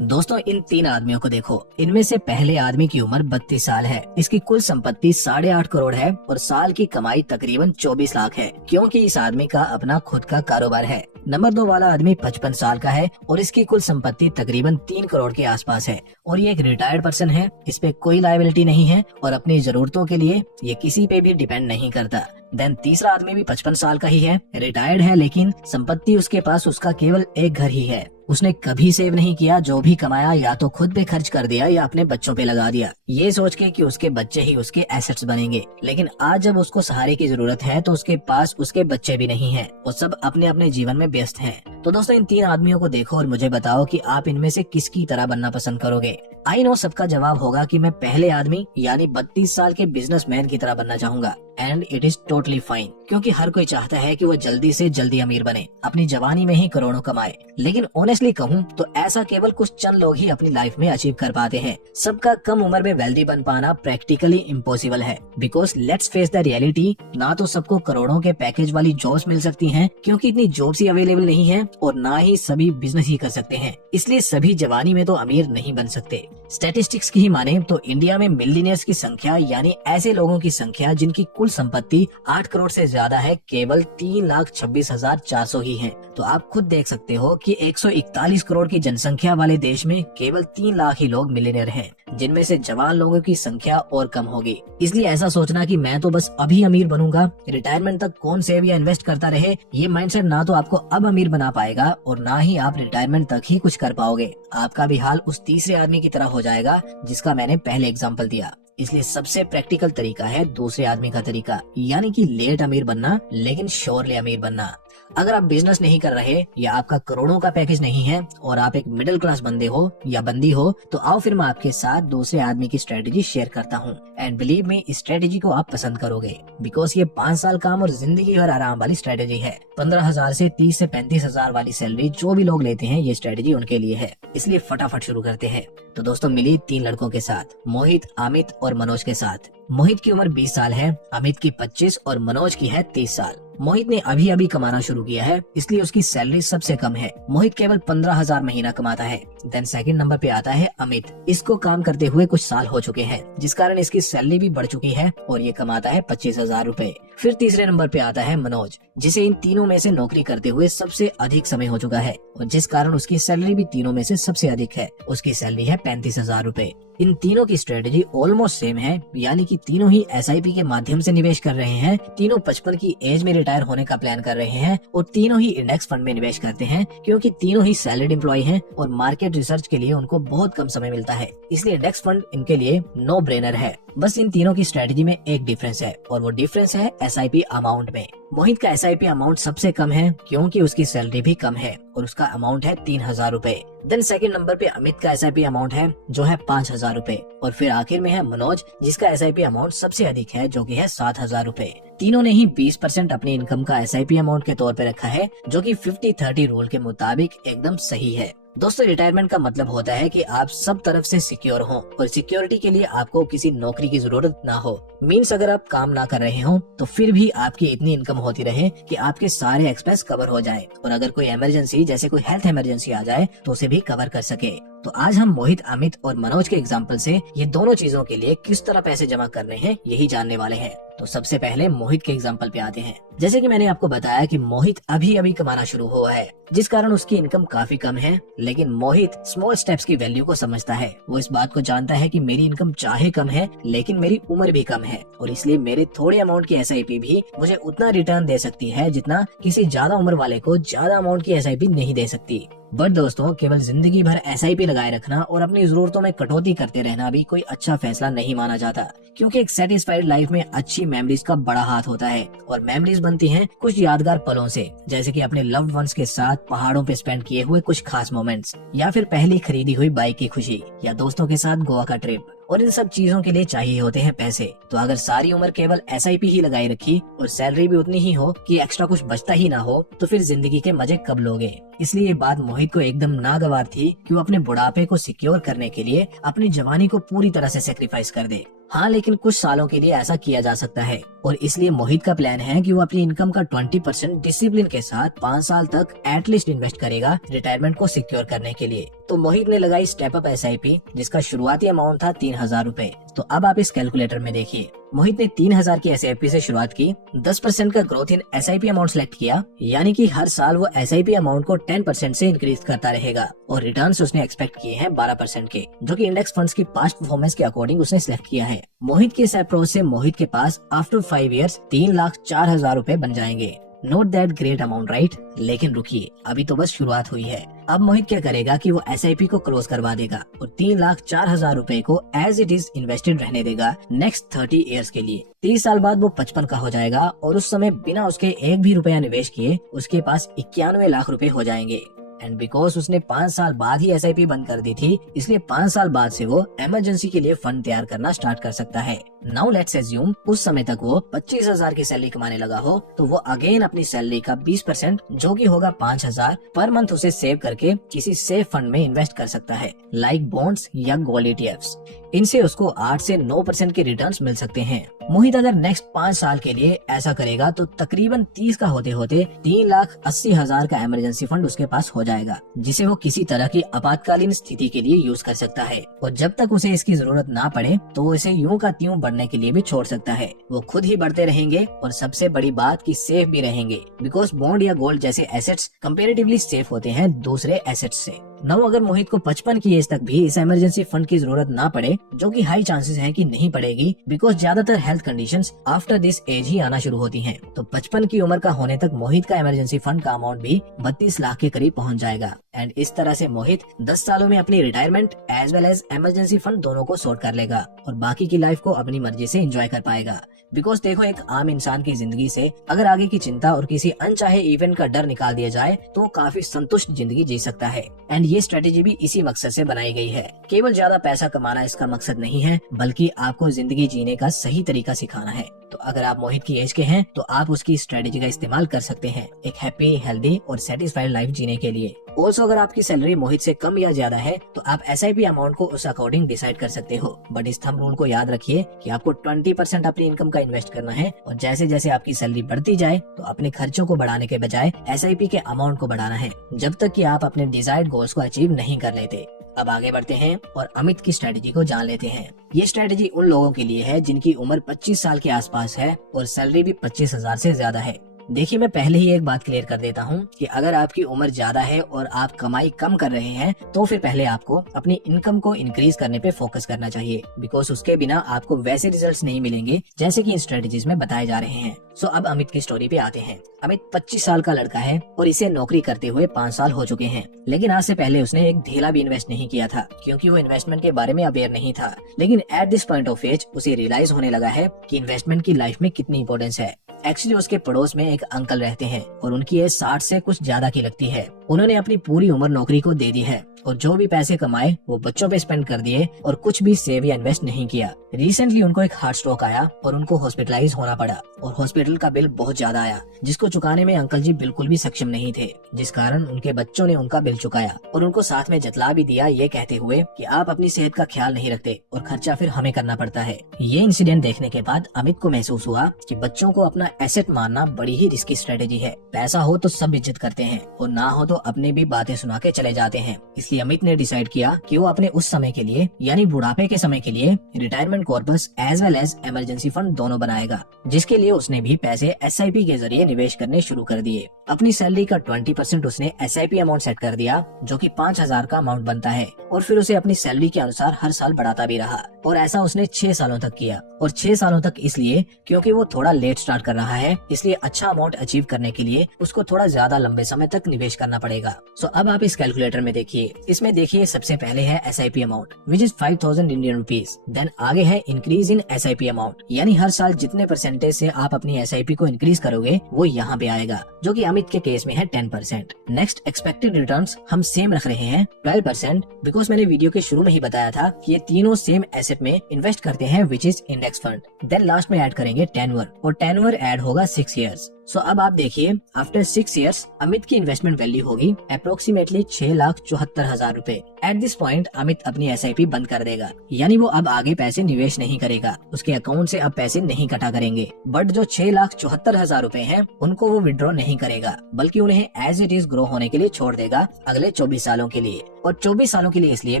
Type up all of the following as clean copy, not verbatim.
दोस्तों इन तीन आदमियों को देखो। इनमें से पहले आदमी की उम्र 32 साल है। इसकी कुल संपत्ति 8.5 करोड़ है और साल की कमाई तकरीबन 24 लाख है, क्योंकि इस आदमी का अपना खुद का कारोबार है। नंबर 2 वाला आदमी 55 साल का है और इसकी कुल संपत्ति तकरीबन 3 करोड़ के आसपास है और ये एक रिटायर्ड पर्सन है। इस पे कोई लायबिलिटी नहीं है और अपनी जरूरतों के लिए ये किसी पे भी डिपेंड नहीं करता। देन तीसरा आदमी भी 55 साल का ही है, रिटायर्ड है, लेकिन संपत्ति उसके पास उसका केवल एक घर ही है। उसने कभी सेव नहीं किया, जो भी कमाया या तो खुद पे खर्च कर दिया या अपने बच्चों पे लगा दिया, ये सोच के कि उसके बच्चे ही उसके एसेट्स बनेंगे। लेकिन आज जब उसको सहारे की जरूरत है तो उसके पास उसके बच्चे भी नहीं हैं और सब अपने अपने जीवन में व्यस्त हैं। तो दोस्तों इन तीन आदमियों को देखो और मुझे बताओ कि आप इनमें से किसकी तरह बनना पसंद करोगे। आई नो सबका जवाब होगा कि मैं पहले आदमी यानी 32 साल के बिजनेसमैन की तरह बनना चाहूंगा। And it is totally fine, क्योंकि हर कोई चाहता है कि वो जल्दी से जल्दी अमीर बने, अपनी जवानी में ही करोड़ों कमाए। लेकिन ऑनेस्टली कहूँ तो ऐसा केवल कुछ चंद लोग ही अपनी लाइफ में अचीव कर पाते हैं। सबका कम उम्र में वेल्दी बन पाना प्रैक्टिकली इम्पॉसिबल है। Because let's face the reality, ना तो सबको करोड़ों के पैकेज वाली जॉब्स मिल सकती हैं, क्योंकि इतनी जॉब्स ही अवेलेबल नहीं है, और ना ही सभी बिजनेस ही कर सकते हैं। इसलिए सभी जवानी में तो अमीर नहीं बन सकते। स्टैटिस्टिक्स की ही माने तो इंडिया में मिलियनियर्स की संख्या यानी ऐसे लोगों की संख्या जिनकी कुल संपत्ति 8 करोड़ से ज्यादा है, केवल 3,26,400 ही है। तो आप खुद देख सकते हो कि 141 करोड़ की जनसंख्या वाले देश में केवल 3 लाख ही लोग मिलियनियर हैं, जिनमें से जवान लोगों की संख्या और कम होगी। इसलिए ऐसा सोचना कि मैं तो बस अभी अमीर बनूंगा, रिटायरमेंट तक कौन सेव या इन्वेस्ट करता रहे, ये माइंडसेट ना तो आपको अब अमीर बना पाएगा और ना ही आप रिटायरमेंट तक ही कुछ कर पाओगे। आपका भी हाल उस तीसरे आदमी की तरह हो जाएगा जिसका मैंने पहले एग्जाम्पल दिया। इसलिए सबसे प्रैक्टिकल तरीका है दूसरे आदमी का तरीका, यानी कि लेट अमीर बनना लेकिन श्योरली अमीर बनना। अगर आप बिजनेस नहीं कर रहे या आपका करोड़ों का पैकेज नहीं है और आप एक मिडिल क्लास बंदे हो या बंदी हो, तो आओ फिर मैं आपके साथ दूसरे आदमी की स्ट्रेटेजी शेयर करता हूँ। एंड बिलीव मी, इस स्ट्रेटेजी को आप पसंद करोगे, बिकॉज ये 5 साल काम और जिंदगी भर आराम वाली स्ट्रेटेजी है। 15,000 से 30 से 35,000 वाली सैलरी जो भी लोग लेते हैं, ये स्ट्रेटेजी उनके लिए है। इसलिए फटाफट शुरू करते हैं। तो दोस्तों मिली 3 लड़कों के साथ, मोहित, अमित और मनोज के साथ। मोहित की उम्र 20 साल है, अमित की 25 और मनोज की है 30 साल। मोहित ने अभी अभी कमाना शुरू किया है, इसलिए उसकी सैलरी सबसे कम है। मोहित केवल 15,000 महीना कमाता है। देन सेकंड नंबर पे आता है अमित। इसको काम करते हुए कुछ साल हो चुके हैं, जिस कारण इसकी सैलरी भी बढ़ चुकी है और ये कमाता है 25,000 रूपए। फिर तीसरे नंबर पे आता है मनोज, जिसे इन तीनों में से नौकरी करते हुए सबसे अधिक समय हो चुका है और जिस कारण उसकी सैलरी भी तीनों में से सबसे अधिक है। उसकी सैलरी है 35,000 रूपए। इन तीनों की स्ट्रेटेजी ऑलमोस्ट सेम है, यानी कि तीनों ही SIP के माध्यम से निवेश कर रहे हैं, तीनों 55 की एज में रिटायर होने का प्लान कर रहे हैं और तीनों ही इंडेक्स फंड में निवेश करते हैं, क्योंकि तीनों ही सैलरीड एम्प्लॉय हैं और मार्केट रिसर्च के लिए उनको बहुत कम समय मिलता है। इसलिए इंडेक्स फंड इनके लिए नो ब्रेनर है। बस इन तीनों की स्ट्रेटेजी में एक डिफरेंस है और वो डिफरेंस है SIP अमाउंट में। मोहित का SIP अमाउंट सबसे कम है, क्योंकि उसकी सैलरी भी कम है और उसका अमाउंट है 3,000 रूपए। देन सेकंड नंबर पे अमित का SIP अमाउंट है जो है 5,000 रूपए और फिर आखिर में है मनोज, जिसका SIP अमाउंट सबसे अधिक है जो कि है 7,000 रूपए। तीनों ने ही 20% अपनी इनकम का SIP अमाउंट के तौर पे रखा है, जो कि 50-30 रूल के मुताबिक एकदम सही है। दोस्तों रिटायरमेंट का मतलब होता है कि आप सब तरफ से सिक्योर हो और सिक्योरिटी के लिए आपको किसी नौकरी की जरूरत ना हो। मीन्स अगर आप काम ना कर रहे हो तो फिर भी आपकी इतनी इनकम होती रहे कि आपके सारे एक्सपेंस कवर हो जाए और अगर कोई इमरजेंसी जैसे कोई हेल्थ इमरजेंसी आ जाए तो उसे भी कवर कर सके। तो आज हम मोहित, अमित और मनोज के एग्जाम्पल से ये दोनों चीजों के लिए किस तरह पैसे जमा करने हैं यही जानने वाले हैं। तो सबसे पहले मोहित के एग्जाम्पल पे आते हैं। जैसे कि मैंने आपको बताया कि मोहित अभी अभी कमाना शुरू हुआ है, जिस कारण उसकी इनकम काफी कम है, लेकिन मोहित स्मॉल स्टेप्स की वैल्यू को समझता है। वो इस बात को जानता है कि मेरी इनकम चाहे कम है लेकिन मेरी उम्र भी कम है और इसलिए मेरे थोड़े अमाउंट की SIP भी मुझे उतना रिटर्न दे सकती है जितना किसी ज्यादा उम्र वाले को ज्यादा अमाउंट की SIP नहीं दे सकती। बट दोस्तों केवल जिंदगी भर SIP लगाए रखना और अपनी जरूरतों में कटौती करते रहना भी कोई अच्छा फैसला नहीं माना जाता, क्योंकि एक सेटिस्फाइड लाइफ में अच्छी मेमोरीज का बड़ा हाथ होता है और मेमोरीज बनती हैं कुछ यादगार पलों से, जैसे कि अपने लव्ड वंस के साथ पहाड़ों पे स्पेंड किए हुए कुछ खास मोमेंट्स, या फिर पहली खरीदी हुई बाइक की खुशी, या दोस्तों के साथ गोवा का ट्रिप। और इन सब चीजों के लिए चाहिए होते हैं पैसे। तो अगर सारी उम्र केवल SIP ही लगाई रखी और सैलरी भी उतनी ही हो कि एक्स्ट्रा कुछ बचता ही ना हो, तो फिर जिंदगी के मजे कब लोगे। इसलिए ये बात मोहित को एकदम नागवार थी कि वो अपने बुढ़ापे को सिक्योर करने के लिए अपनी जवानी को पूरी तरह से सेक्रीफाइस कर दे। हाँ, लेकिन कुछ सालों के लिए ऐसा किया जा सकता है और इसलिए मोहित का प्लान है कि वो अपनी इनकम का 20% डिसिप्लिन के साथ 5 साल तक एटलीस्ट इन्वेस्ट करेगा रिटायरमेंट को सिक्योर करने के लिए। तो मोहित ने लगाई स्टेप अप SIP जिसका शुरुआती अमाउंट था 3000 रूपए। तो अब आप इस कैलकुलेटर में देखिए, मोहित ने 3000 की SIP से शुरुआत की, 10% का growth in SIP amount select किया, यानी कि हर साल वो SIP अमाउंट को 10% से इंक्रीज करता रहेगा और रिटर्न्स उसने एक्सपेक्ट किए हैं 12% के, जो कि इंडेक्स फंड्स की पास्ट परफॉर्मेंस के अकॉर्डिंग उसने सिलेक्ट किया है। मोहित के इस अप्रोच से मोहित के पास आफ्टर 5 इयर्स 3,04,000 रूपए बन जाएंगे। Note that great amount right? लेकिन रुकिए, अभी तो बस शुरुआत हुई है। अब मोहित क्या करेगा कि वो SIP को क्लोज करवा देगा और 3,04,000 रूपए को एज इट इज इन्वेस्टेड रहने देगा नेक्स्ट 30 इयर्स के लिए। 30 साल बाद वो 55 का हो जाएगा और उस समय बिना उसके एक भी रुपया निवेश किए उसके पास 91 लाख रूपए हो जाएंगे। एंड बिकॉज उसने 5 साल बाद ही SIP बंद कर दी थी, इसलिए 5 साल बाद से वो इमरजेंसी के लिए फंड तैयार करना स्टार्ट कर सकता है। नाउ लेट्स अज्यूम उस समय तक वो 25,000 की सैलरी कमाने लगा हो, तो वो अगेन अपनी सैलरी का 20% जो कि होगा 5,000 पर मंथ उसे सेव करके किसी सेफ फंड में इन्वेस्ट कर सकता है, लाइक बॉन्ड्स या गोल्ड ETFs। इनसे उसको 8 से 9% के रिटर्न्स मिल सकते हैं। मोहित अगर नेक्स्ट 5 साल के लिए ऐसा करेगा तो तकरीबन 30 का होते होते 3,80,000 का इमरजेंसी फंड उसके पास हो जाएगा, जिसे वो किसी तरह की आपातकालीन स्थिति के लिए यूज कर सकता है। और जब तक उसे इसकी जरूरत ना पड़े तो वो इसे यूं का त्यों बढ़ने के लिए भी छोड़ सकता है। वो खुद ही बढ़ते रहेंगे और सबसे बड़ी बात कि सेफ भी रहेंगे, बिकॉज बॉन्ड या गोल्ड जैसे एसेट्स कंपेरेटिवली सेफ होते हैं दूसरे एसेट्स से। नौ अगर मोहित को 55 की एज तक भी इस इमरजेंसी फंड की जरूरत ना पड़े, जो कि हाई चांसेस है कि नहीं पड़ेगी, बिकॉज ज्यादातर health conditions after this age ही आना शुरू होती हैं, तो 55 की उम्र का होने तक मोहित का इमरजेंसी फंड का अमाउंट भी 32 लाख के करीब पहुंच जाएगा। एंड इस तरह से मोहित 10 सालों में अपनी retirement as well as emergency fund दोनों को सॉर्ट कर लेगा और बाकी की लाइफ को अपनी मर्जी से एंजॉय कर पाएगा। बिकॉज देखो, एक आम इंसान की जिंदगी से अगर आगे की चिंता और किसी अनचाहे इवेंट का डर निकाल दिया जाए तो काफी संतुष्ट जिंदगी जी सकता है। एंड ये स्ट्रेटेजी भी इसी मकसद से बनाई गई है। केवल ज्यादा पैसा कमाना इसका मकसद नहीं है, बल्कि आपको जिंदगी जीने का सही तरीका सिखाना है। तो अगर आप मोहित की एज के हैं तो आप उसकी स्ट्रेटेजी का इस्तेमाल कर सकते हैं एक हैप्पी, हेल्दी और सेटिस्फाइड लाइफ जीने के लिए। ऑल्सो अगर आपकी सैलरी मोहित से कम या ज्यादा है तो आप SIP अमाउंट को उस अकॉर्डिंग डिसाइड कर सकते हो। बट इस थंब रूल को याद रखिए कि आपको 20% अपनी इनकम का इन्वेस्ट करना है और जैसे जैसे आपकी सैलरी बढ़ती जाए तो अपने खर्चों को बढ़ाने के बजाय SIP के अमाउंट को बढ़ाना है, जब तक कि आप अपने डिजायर्ड गोल्स को अचीव नहीं कर लेते। अब आगे बढ़ते हैं और अमित की स्ट्रेटेजी को जान लेते हैं। ये स्ट्रेटेजी उन लोगों के लिए है जिनकी उम्र 25 साल के आसपास है और सैलरी भी 25,000 से ज्यादा है। देखिए, मैं पहले ही एक बात क्लियर कर देता हूँ कि अगर आपकी उम्र ज्यादा है और आप कमाई कम कर रहे हैं तो फिर पहले आपको अपनी इनकम को इंक्रीज करने पे फोकस करना चाहिए, बिकॉज उसके बिना आपको वैसे रिजल्ट्स नहीं मिलेंगे जैसे कि इन स्ट्रेटेजीज में बताए जा रहे हैं। सो अब अमित की स्टोरी पे आते हैं। अमित 25 साल का लड़का है और इसे नौकरी करते हुए 5 साल हो चुके हैं, लेकिन आज से पहले उसने एक ढेला भी इन्वेस्ट नहीं किया था क्योंकि वो इन्वेस्टमेंट के बारे में अवेयर नहीं था। लेकिन at this point of age उसे रियलाइज होने लगा है कि इन्वेस्टमेंट की लाइफ में कितनी इंपॉर्टेंस है। एक्चुअली उसके पड़ोस में एक अंकल रहते हैं और उनकी एज 60 से कुछ ज्यादा की लगती है। उन्होंने अपनी पूरी उम्र नौकरी को दे दी है और जो भी पैसे कमाए वो बच्चों पे स्पेंड कर दिए और कुछ भी सेव या इन्वेस्ट नहीं किया। रिसेंटली उनको एक हार्ट स्ट्रोक आया और उनको हॉस्पिटलाइज होना पड़ा और हॉस्पिटल का बिल बहुत ज्यादा आया, जिसको चुकाने में अंकल जी बिल्कुल भी सक्षम नहीं थे, जिस कारण उनके बच्चों ने उनका बिल चुकाया और उनको साथ में जतला भी दिया, ये कहते हुए कि आप अपनी सेहत का ख्याल नहीं रखते और खर्चा फिर हमें करना पड़ता है। ये इंसिडेंट देखने के बाद अमित को महसूस हुआ कि बच्चों को अपना एसेट मानना बड़ी ही रिस्की स्ट्रेटेजी है। पैसा हो तो सब इज्जत करते हैं और ना हो तो अपनी भी बातें सुना के चले जाते हैं। इसलिए अमित ने डिसाइड किया कि वो अपने उस समय के लिए यानी बुढ़ापे के समय के लिए retirement corpus as well as emergency fund दोनों बनाएगा, जिसके लिए उसने भी पैसे SIP के जरिए निवेश करने शुरू कर दिए। अपनी सैलरी का 20% उसने SIP अमाउंट सेट कर दिया, जो कि 5,000 का अमाउंट बनता है, और फिर उसे अपनी सैलरी के अनुसार हर साल बढ़ाता भी रहा और ऐसा उसने 6 सालों तक किया। और 6 सालों तक इसलिए क्योंकि वो थोड़ा लेट स्टार्ट कर रहा है, इसलिए अच्छा अमाउंट अचीव करने के लिए उसको थोड़ा ज्यादा लंबे समय तक निवेश करना पड़ेगा। सो अब आप इस कैलकुलेटर में देखिए, इसमें देखिए सबसे पहले है SIP amount which is 5,000 Indian rupees. Then आगे है इंक्रीज इन SIP अमाउंट, यानी हर साल जितने परसेंटेज से आप अपनी SIP को इंक्रीज करोगे वो यहाँ पे आएगा, जो कि अमित के केस में है 10%। नेक्स्ट एक्सपेक्टेड रिटर्न्स हम सेम रख रहे हैं 12%, बिकॉज मैंने वीडियो के शुरू में ही बताया था कि ये तीनों सेम एसेट में इन्वेस्ट करते हैं which is index fund. Then last में ऐड करेंगे टेन्योर और टेन्योर ऐड होगा 6 इयर्स। सो अब आप देखिए, आफ्टर 6 इयर्स अमित की इन्वेस्टमेंट वैल्यू होगी अप्रोक्सीमेटली 6,74,000 रूपए। एट दिस पॉइंट अमित अपनी SIP बंद कर देगा, यानी वो अब आगे पैसे निवेश नहीं करेगा, उसके अकाउंट से अब पैसे नहीं कटा करेंगे। बट जो 6,74,000 रूपए हैं उनको वो विड्रॉ नहीं करेगा, बल्कि उन्हें एज इट इज ग्रो होने के लिए छोड़ देगा अगले 24 सालों के लिए। और 24 सालों के लिए इसलिए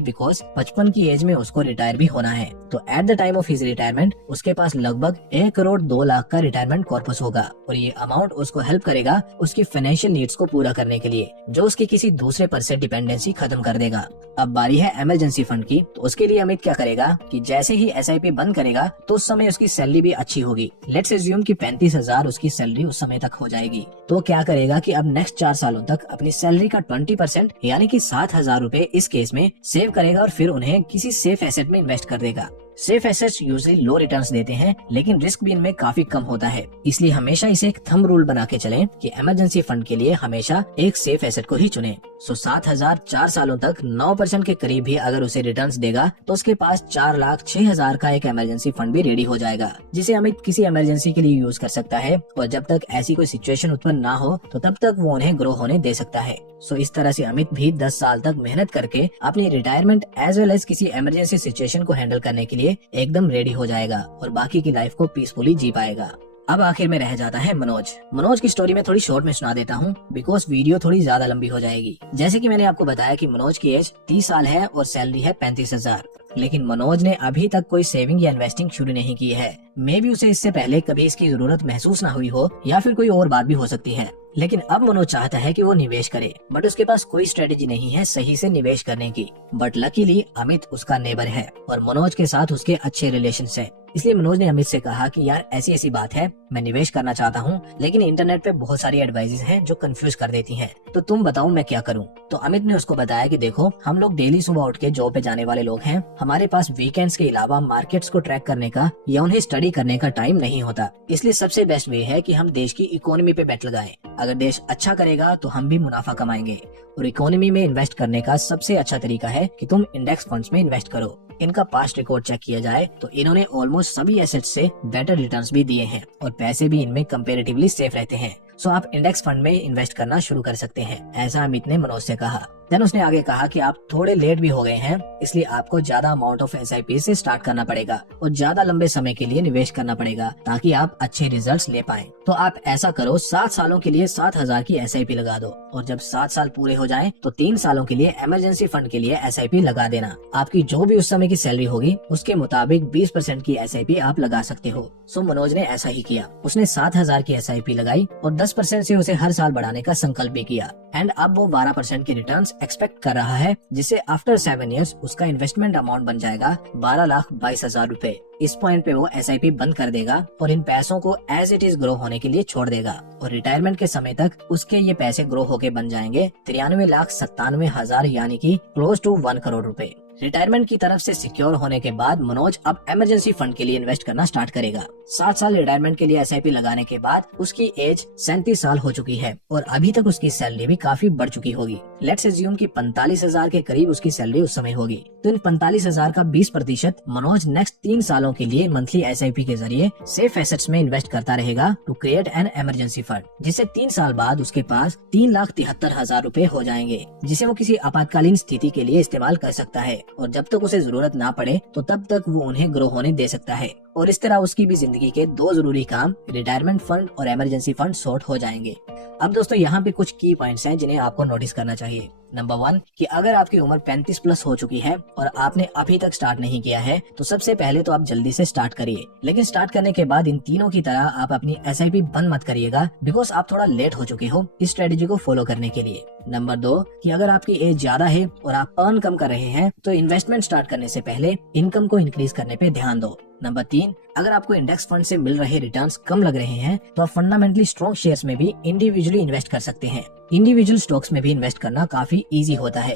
बिकॉज 55 की एज में उसको रिटायर भी होना है। तो at the time of his retirement उसके पास लगभग 1,02,00,000 का रिटायरमेंट कॉर्पस होगा, और ये अमाउंट उसको हेल्प करेगा उसकी फाइनेंशियल नीड्स को पूरा करने के लिए, जो उसकी किसी दूसरे पर से डिपेंडेंसी खत्म कर देगा। अब बारी है इमरजेंसी फंड की। तो उसके लिए अमित क्या करेगा कि जैसे ही SIP बंद करेगा तो उस समय उसकी सैलरी भी अच्छी होगी। लेट्स अज्यूम कि 35,000 उसकी सैलरी उस समय तक हो जाएगी। तो क्या करेगा कि अब नेक्स्ट 4 सालों तक अपनी सैलरी का 20% यानी कि 7,000 रूपए इस केस में सेव करेगा, और फिर उन्हें किसी सेफ एसेट में इन्वेस्ट कर देगा। सेफ एसेट्स यूजुअली लो रिटर्न्स देते हैं, लेकिन रिस्क भी इनमें काफी कम होता है। इसलिए हमेशा इसे एक थंब रूल बना के चलें कि इमरजेंसी फंड के लिए हमेशा एक सेफ एसेट को ही चुनें। सो 7,000 4 सालों तक 9% के करीब भी अगर उसे रिटर्न्स देगा तो उसके पास 4,06,000 का एक इमरजेंसी फंड भी रेडी हो जाएगा, जिसे अमित किसी इमरजेंसी के लिए यूज कर सकता है। और जब तक ऐसी कोई सिचुएशन उत्पन्न ना हो तो तब तक वो उन्हें ग्रो होने दे सकता है। सो इस तरह से अमित भी 10 साल तक मेहनत करके अपनी रिटायरमेंट एज वेल एज किसी इमरजेंसी सिचुएशन को हैंडल करने के लिए एकदम रेडी हो जाएगा और बाकी की लाइफ को पीसफुली जी पाएगा। अब आखिर में रह जाता है मनोज की स्टोरी में थोड़ी शॉर्ट में सुना देता हूँ, बिकॉज वीडियो थोड़ी ज्यादा लंबी हो जाएगी। जैसे कि मैंने आपको बताया कि मनोज की एज 30 साल है और सैलरी है 35,000, लेकिन मनोज ने अभी तक कोई सेविंग या इन्वेस्टिंग शुरू नहीं की है। मे बी उसे इससे पहले कभी इसकी जरूरत महसूस ना हुई हो, या फिर कोई और बात भी हो सकती है। लेकिन अब मनोज चाहता है कि वो निवेश करे, बट उसके पास कोई स्ट्रेटेजी नहीं है सही से निवेश करने की। बट लकीली अमित उसका नेबर है और मनोज के साथ उसके अच्छे रिलेशंस हैं। इसलिए मनोज ने अमित से कहा कि यार ऐसी ऐसी बात है, मैं निवेश करना चाहता हूँ, लेकिन इंटरनेट पे बहुत सारी एडवाइजेस हैं जो कंफ्यूज कर देती हैं, तो तुम बताओ मैं क्या करूँ। तो अमित ने उसको बताया कि देखो, हम लोग डेली सुबह उठ के जॉब पे जाने वाले लोग हैं, हमारे पास वीकेंड्स के अलावा मार्केट्स को ट्रैक करने का या उन्हें स्टडी करने का टाइम नहीं होता। इसलिए सबसे बेस्ट वे है कि हम देश की इकोनॉमी पे बेट लगाएं। अगर देश अच्छा करेगा तो हम भी मुनाफा कमाएंगे, और इकोनॉमी में इन्वेस्ट करने का सबसे अच्छा तरीका है कि तुम इंडेक्स फंड्स में इन्वेस्ट करो। इनका पास्ट रिकॉर्ड चेक किया जाए तो इन्होंने ऑलमोस्ट सभी एसेट्स से बेटर रिटर्न्स भी दिए हैं और पैसे भी इनमें कंपैरेटिवली सेफ रहते हैं। सो आप इंडेक्स फंड में इन्वेस्ट करना शुरू कर सकते हैं, ऐसा अमित ने मनोज से कहा। देन उसने आगे कहा कि आप थोड़े लेट भी हो गए हैं, इसलिए आपको ज्यादा अमाउंट ऑफ SIP से स्टार्ट करना पड़ेगा और ज्यादा लंबे समय के लिए निवेश करना पड़ेगा ताकि आप अच्छे रिजल्ट्स ले पाएं। तो आप ऐसा करो, 7 सालों के लिए 7,000 की SIP लगा दो, और जब 7 साल पूरे हो जाएं तो 3 सालों के लिए इमरजेंसी फंड के लिए SIP लगा देना। आपकी जो भी उस समय की सैलरी होगी उसके मुताबिक 20% की SIP आप लगा सकते हो। सो मनोज ने ऐसा ही किया, उसने 7,000 की SIP लगाई और 10% से उसे हर साल बढ़ाने का संकल्प भी किया। एंड अब वो 12% की रिटर्न्स एक्सपेक्ट कर रहा है, जिससे आफ्टर 7 इयर्स उसका इन्वेस्टमेंट अमाउंट बन जाएगा 12,22,000 रूपए। इस पॉइंट पे वो SIP बंद कर देगा और इन पैसों को एज इट इज ग्रो होने के लिए छोड़ देगा, और रिटायरमेंट के समय तक उसके ये पैसे ग्रो होके बन जाएंगे 93,97,000 यानी कि क्लोज टू 1 करोड़ रूपए। रिटायरमेंट की तरफ से सिक्योर होने के बाद मनोज अब इमरजेंसी फंड के लिए इन्वेस्ट करना स्टार्ट करेगा। 7 साल रिटायरमेंट के लिए SIP लगाने के बाद उसकी एज 37 साल हो चुकी है और अभी तक उसकी सैलरी भी काफी बढ़ चुकी होगी। लेट्स अज्यूम कि 45,000 के करीब उसकी सैलरी उस समय होगी। तो इन 45,000 का 20% मनोज नेक्स्ट 3 सालों के लिए मंथली SIP के जरिए सेफ एसेट्स में इन्वेस्ट करता रहेगा to create an emergency fund, जिससे 3 साल बाद उसके पास 3,73,000 रूपए हो जाएंगे, जिसे वो किसी आपातकालीन स्थिति के लिए इस्तेमाल कर सकता है, और जब तक उसे जरूरत ना पड़े तो तब तक वो उन्हें ग्रो होने दे सकता है। और इस तरह उसकी भी जिंदगी के 2 जरूरी काम रिटायरमेंट फंड और इमरजेंसी फंड सॉर्ट हो जाएंगे। अब दोस्तों यहाँ पे कुछ की पॉइंट्स हैं जिन्हें आपको नोटिस करना चाहिए। नंबर 1 कि अगर आपकी उम्र 35 प्लस हो चुकी है और आपने अभी तक स्टार्ट नहीं किया है तो सबसे पहले तो आप जल्दी से स्टार्ट करिए, लेकिन स्टार्ट करने के बाद इन तीनों की तरह आप अपनी SIP बंद मत करिएगा, बिकॉज आप थोड़ा लेट हो चुके हो इस स्ट्रेटेजी को फॉलो करने के लिए। नंबर 2 कि अगर आपकी एज ज्यादा है और आप अर्न कम कर रहे हैं तो इन्वेस्टमेंट स्टार्ट करने से पहले इनकम को इंक्रीज करने पे ध्यान दो। नंबर 3 अगर आपको इंडेक्स फंड से मिल रहे रिटर्न्स कम लग रहे हैं तो आप फंडामेंटली स्ट्रॉन्ग शेयर्स में भी इंडिविजुअली इन्वेस्ट कर सकते हैं। इंडिविजुअल स्टॉक्स में भी इन्वेस्ट करना काफी इजी होता है।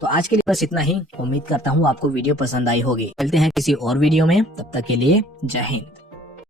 तो आज के लिए बस इतना ही। उम्मीद करता हूँ आपको वीडियो पसंद आई होगी। मिलते हैं किसी और वीडियो में, तब तक के लिए जय हिंद।